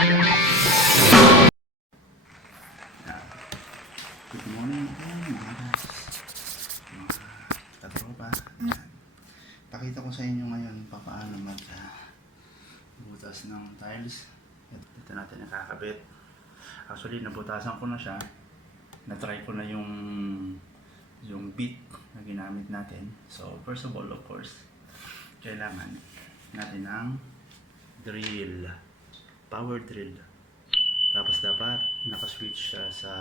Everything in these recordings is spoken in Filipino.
Good morning mga katropa. Pakita ko sa inyo ngayon paano butas ng tiles. Ito natin nakakabit. Actually nabutasan ko na siya. Na-try ko na yung bit na ginamit natin. So first of all, of course, kailangan natin ng drill, power drill. Tapos dapat naka-switch siya sa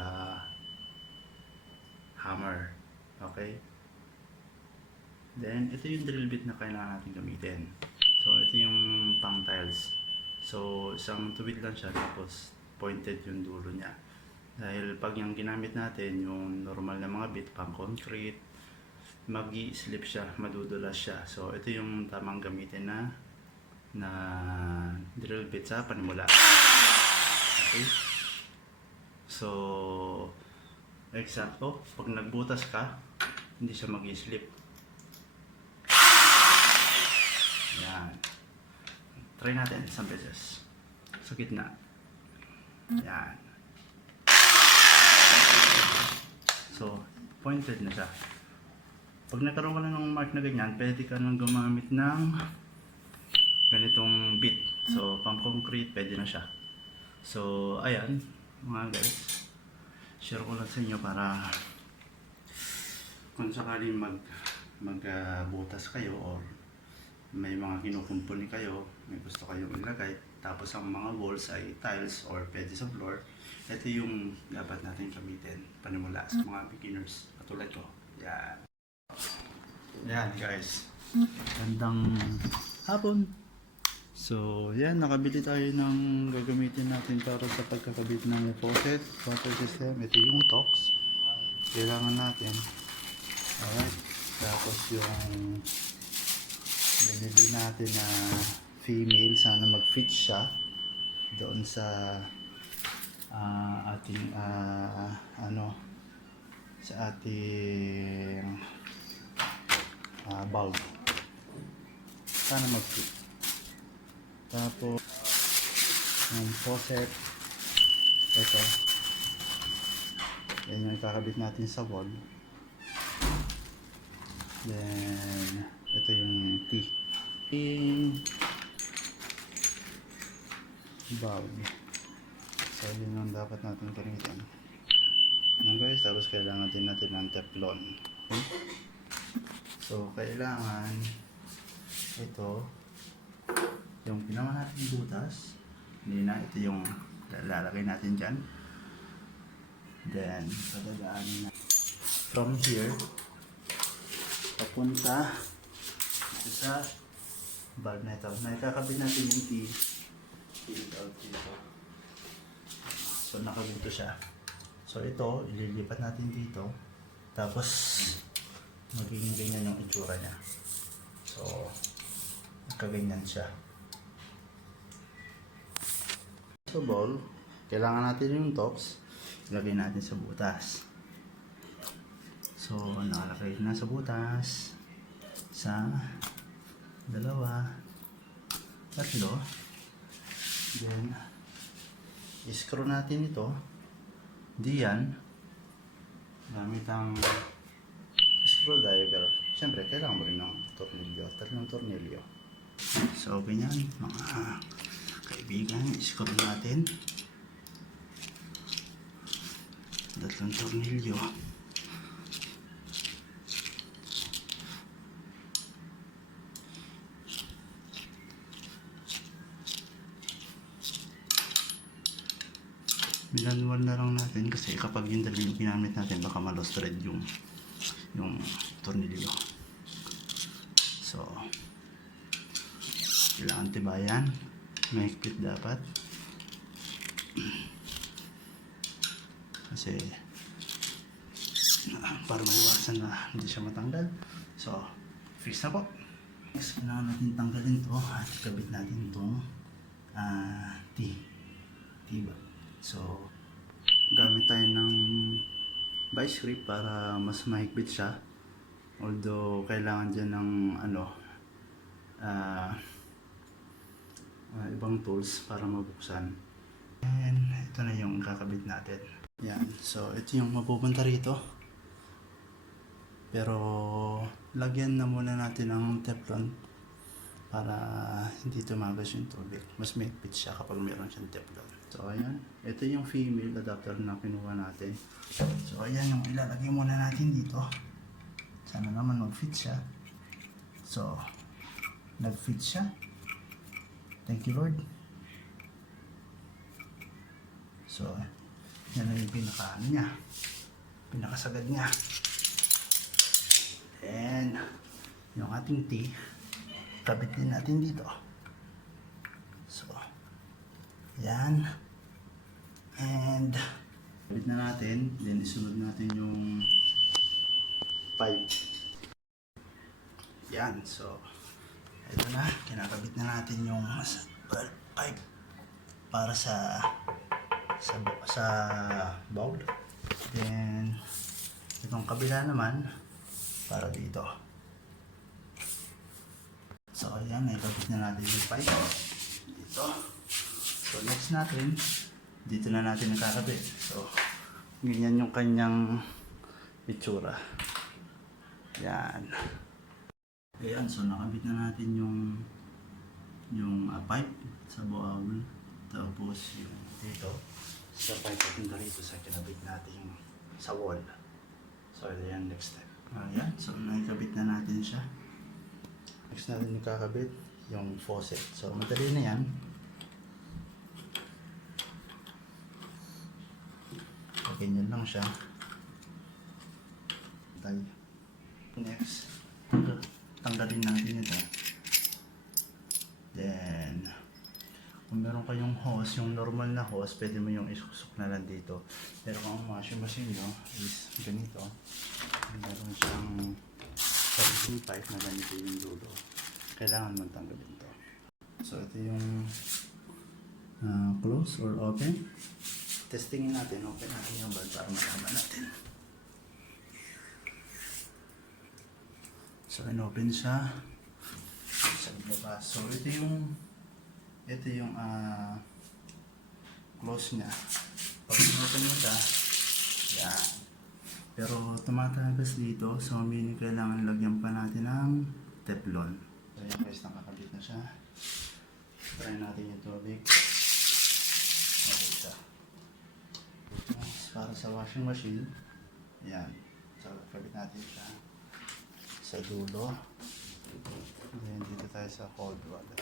hammer. Okay? Then ito yung drill bit na kailangan natin gamitin. So ito yung pang tiles. So isang tuwid lang siya, tapos pointed yung dulo niya. Dahil pag yung ginamit natin yung normal na mga bit pang concrete, magi-slip siya, madudulas siya. So ito yung tamang gamitin na drill bit sa panimula. Okay? So eksakto, pag nagbutas ka, hindi siya magi-slip. Yan. Try natin isang beses. Sa gitna. Yan. So, pointed na siya. Pag nagkaroon ka na ng mark na ganyan, pwede ka nang gumamit ng ganitong bit. So, pang concrete, pwede na siya. So, ayan, mga guys. Share ko lang sa inyo para kung sakaling magbutas kayo or may mga kinukumpuni kayo, may gusto kayong ilagay, tapos ang mga walls ay tiles or pwede sa floor, ito yung dapat natin gamitin panimula sa mga beginners katulad ko. Yan. Yan guys. Gandang hapon. So yan, nakabili tayo ng gagamitin natin para sa pagkakabit ng faucet, water system. Ito yung tox. Kailangan natin. Alright. Tapos yung binili natin na female, sana mag-fit siya doon sa ating sa ating bulb. Sana mag-fit. Tapos yung faucet, ito yan yung ikakabit natin sa wall. Then ito yung bulb. So yun ang dapat natin gamitin. Guys, tapos kailangan din natin ng teflon. Okay? So kailangan ito yung ginawa natin butas, hindi na, ito yung lalagay natin dyan. Then patadaanin na from here papunta sa bulb na ito. Nakakabit natin yung out dito. So nakabito siya. So ito ililipat natin dito, tapos magiging ganyan yung itsura niya. So nagkaganyan siya. Sa bowl, kailangan natin yung tops, ilagay natin sa butas. So nakalagay na sa butas, sa dalawa, tatlo. Then i-screw natin ito diyan gamit ang screwdriver. Siyempre kailangan mo rin ng tornilyo, tatlong tornilyo. So ganyan mga kaibigan, i-screw natin tatlong tornilyo. Minanual na lang natin kasi kapag yung dalawang ginamit natin baka ma-lost thread yung tornilyo. So kailangan tibayan, mahigpit dapat kasi para maiwasan na hindi siya matanggal. So fix na po. Next, kailangan natin tanggalin to at ikabit natin itong tiba. So gamit tayo ng vice grip para mas mahigpit siya, although kailangan dyan ng ibang tools para mabuksan. And ito na yung kakabit natin. Yan. So, ito yung mapupunta rito. Pero, lagyan na muna natin ng Teflon para hindi tumagas yung tubig. Mas mahigpit siya kapag meron siyang Teflon. So, ayan. Ito yung female adapter na kinuha natin. So, ayan yung ilalagay muna natin dito. Sana naman mag-fit siya. So, nag-fit siya. Thank you, Lord. So, yan na yung pinaka-ano niya. Pinakasagad niya. And, yung ating tea, kabit din natin dito. So, yan. And, kabit na natin. Then, isunod natin yung pipe. Yan. So, ito na. Kinakabit na natin yung pipe para sa bowl. Then, itong kabila naman, para dito. So, ayan, nakikabit na natin yung pipe dito. So, next natin, dito na natin nakakabit. So, ganyan yung kanyang itsura. Yan. Ayan, so nakabit na natin yung pipe sa bowl. Tapos, yung dito, sa pipe papunta rito sa kinabit natin sa wall. So, ayan, next step. Ayan, so nakikabit na natin siya. Next natin yung kakabit, yung faucet. So, madali na yan. Ganyan lang siya. Next, tanggalin natin ito. Then, kung meron kayong hose, yung normal na hose, pwede mo yung isusok na lang dito. Pero kung ang washing machine nyo is ganito, meron siyang sariling pipe na ganito yung dulo. Kailangan magtanggalin ito. So, ito yung close or open. Testingin natin, open natin yung valve para malaman natin. So, in-open siya sa labas. So, ito yung close niya. Pag in-open mo siya, yan. Pero tumatagas dito, so meaning kailangan lagyan pa natin ng Teflon. So, yan guys, nakakabit na siya. Try natin yung tubig. Okay siya. Para sa washing machine, yan. So, kabit natin siya sa dulo. Then, dito tayo sa cold water.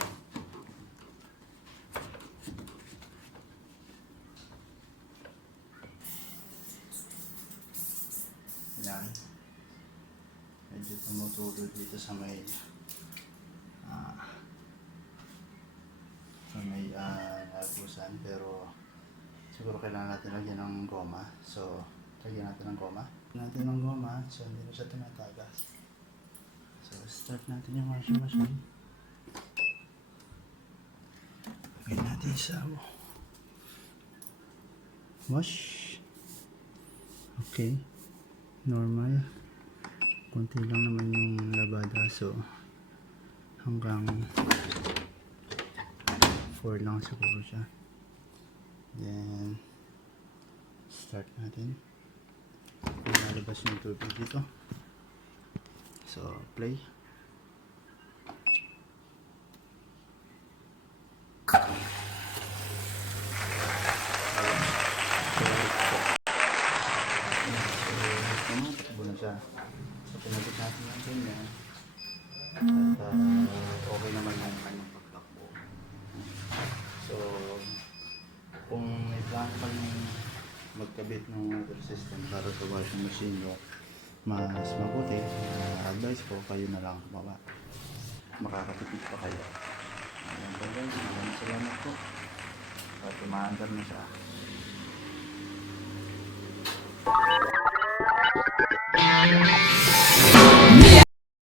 Yan. Medyo tumutulo dito sa may nagusan, pero siguro kailangan natin lagyan ng goma. So, lagyan natin ng goma. So hindi na siya tumatagas. So, start natin yung washing machine. Lagyan natin sa wash. Okay. Normal. Kunti lang naman yung labada. So, hanggang 4 lang siguro siya. Then, start natin. Nalabas yung tubig dito. So, play. Takbo na siya. So, pinabit natin yung ganyan. At okay naman yung kanyang pagtakbo. So, kung may plano pa yung magkabit ng water system para sa washing machine nyo, mas mabuti, advice ko, kayo na lang gumawa. Makakatipid pa kayo. Ayan po guys, maraming salamat po. At umaandar na siya.